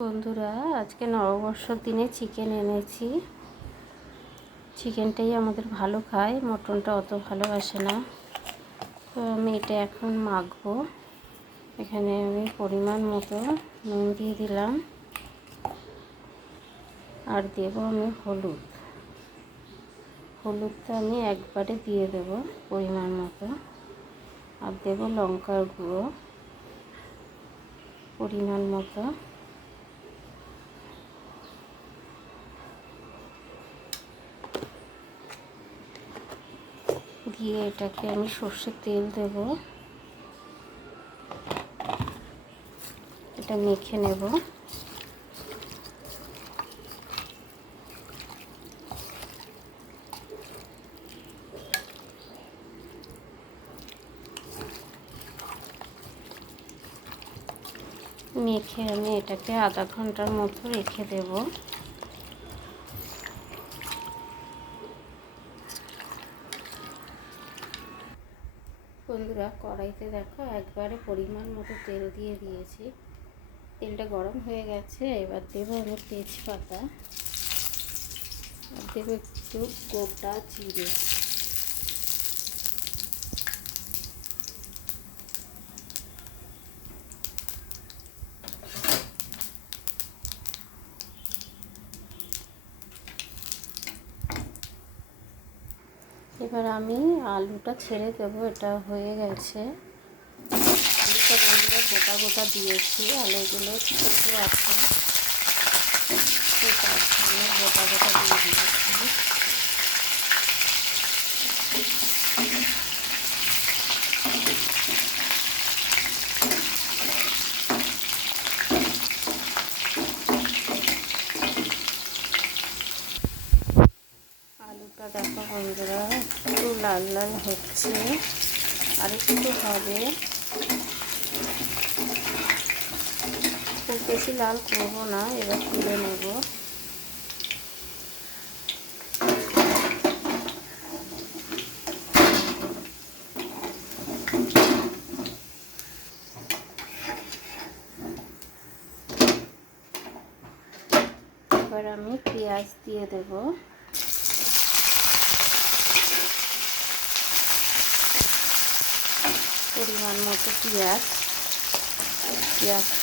বন্ধুরা, আজকে নববর্ষর দিনে চিকেন এনেছি। চিকেনটাই আমাদের ভালো খায়, মটনটা অত ভালোবাসে না। তো আমি এটা এখন মাখবো। এখানে আমি পরিমাণ মতো নুন দিয়ে দিলাম, আর দেব আমি হলুদটা আমি একবারে দিয়ে দেব পরিমাণ মতো। আর দেব লঙ্কার গুঁড়ো পরিমাণ মতো। দিয়ে এটাকে আমি সর্ষের তেল দেব, এটা মেখে নেব। মেখে আমি এটাকে আধা ঘন্টার মতো রেখে দেব। বন্ধুরা, কড়াইতে দেখো একবারে পরিমাণ মতো তেল দিয়ে দিয়েছি। তেলটা গরম হয়ে গেছে। এবার দেবো আমি তেজপাতা, আর দেবো একটু গোটা জিরে। এবার আমি আলুটা ছেড়ে দেবো। এটা হয়ে গেছে। আলুটা বন্ধুরা গোটা গোটা দিয়েছি, আলুগুলো ছোটো আছে, তার জন্য গোটা গোটা দিয়ে দিয়েছি। আলুটা দেখো বন্ধুরা একটু লাল লাল হচ্ছে, আর একটু হবে। খুব বেশি লাল করবো না। এবার তুলে নেব। এবার আমি পেঁয়াজ দিয়ে দেব। পরিমাণ মতো পেঁয়াজটা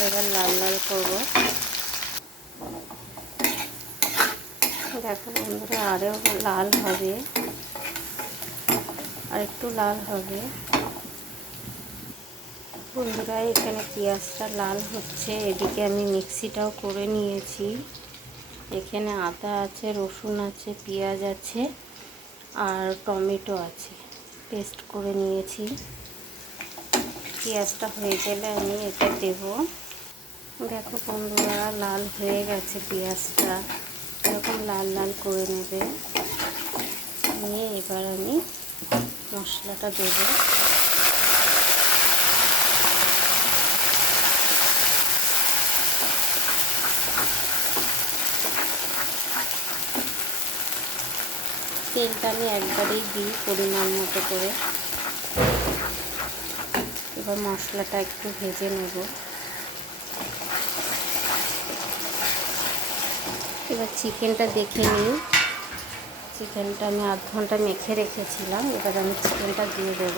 এবার লাল লাল করবো। দেখো বন্ধুরা, আরও লাল হবে, আর একটু লাল হবে। বন্ধুরা, এখানে পেঁয়াজটা লাল হচ্ছে। এদিকে আমি মিক্সিটাও করে নিয়েছি। এখানে আদা আছে, রসুন আছে, পেঁয়াজ আছে, আর টমেটো আছে, পেস্ট করে নিয়েছি। পেঁয়াজটা হয়ে গেলে আমি এটা দেব। দেখো বন্ধুরা, লাল হয়ে গেছে পেঁয়াজটা। এরকম লাল লাল করে নেবে। নিয়ে এবার আমি মশলাটা দেব। তেলটা আমি একবারেই দিই পরিমাণ মতো করে। এবার মশলাটা একটু ভেজে নেব। এবার চিকেনটা দেখে নিই। চিকেনটা আমি আধ ঘন্টা মেখে রেখেছিলাম। এবার আমি চিকেনটা দিয়ে দেব।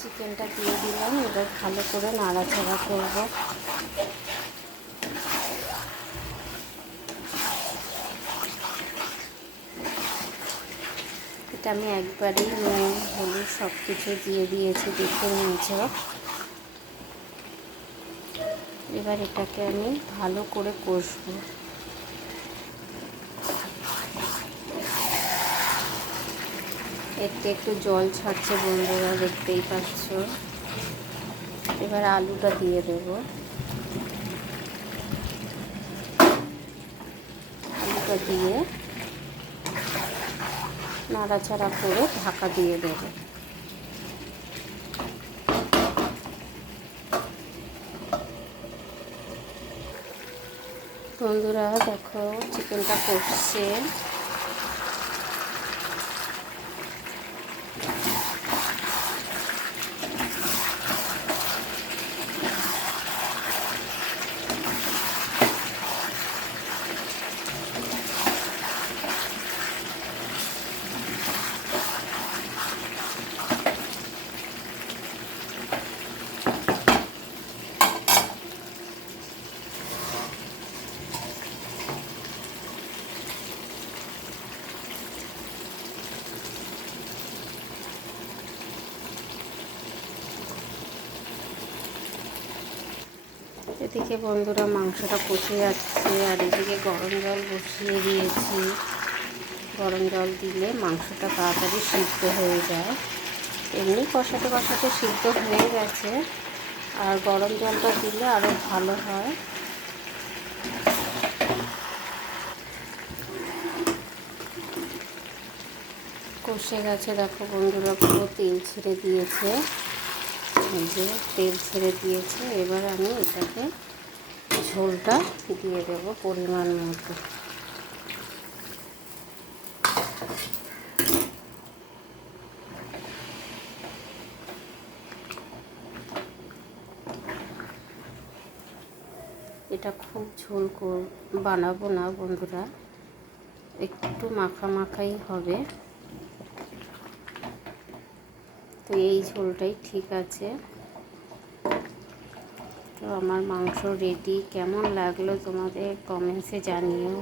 চিকেনটা দিয়ে দিলাম। এবার ভালো করে নাড়াচাড়া করব। এটা আমি একবারেই নুন হলুদ সব কিছু দিয়ে দিয়েছি, দেখে নিয়েছি। এবার এটাকে আমি ভালো করে কষবো। এতে একটু জল ছাড়ছে বন্ধুরা, দেখতেই পাচ্ছ। এবার আলুটা দিয়ে দেব। আলুটা দিয়ে নাড়াচাড়া করে ঢাকা দিয়ে দেব। বন্ধুরা দেখো, চিকেনটা কষছে। এদিকে বন্ধুরা মাংসটা কষে যাচ্ছে, আর এদিকে গরম জল বসিয়ে দিয়েছি। গরম জল দিলে মাংসটা তাড়াতাড়ি সিদ্ধ হয়ে যায়। এমনি কষাতে কষাতে সিদ্ধ হয়ে গেছে, আর গরম জলটা দিলে আরও ভালো হয়। কষে গেছে, দেখো বন্ধুরা পুরো তেল ছেড়ে দিয়েছে। এই যে তেল ছেড়ে দিয়েছে, এবার আমি এটাকে ঝোলটা দিয়ে দেব পরিমাণ মতো। এটা খুব ঝোল বানাবো না বন্ধুরা, একটু মাখা মাখাই হবে। তো এই ঝোলটাই ঠিক আছে। তো আমার মাংস রেডি। কেমন লাগলো তোমাদের কমেন্টসে জানিও।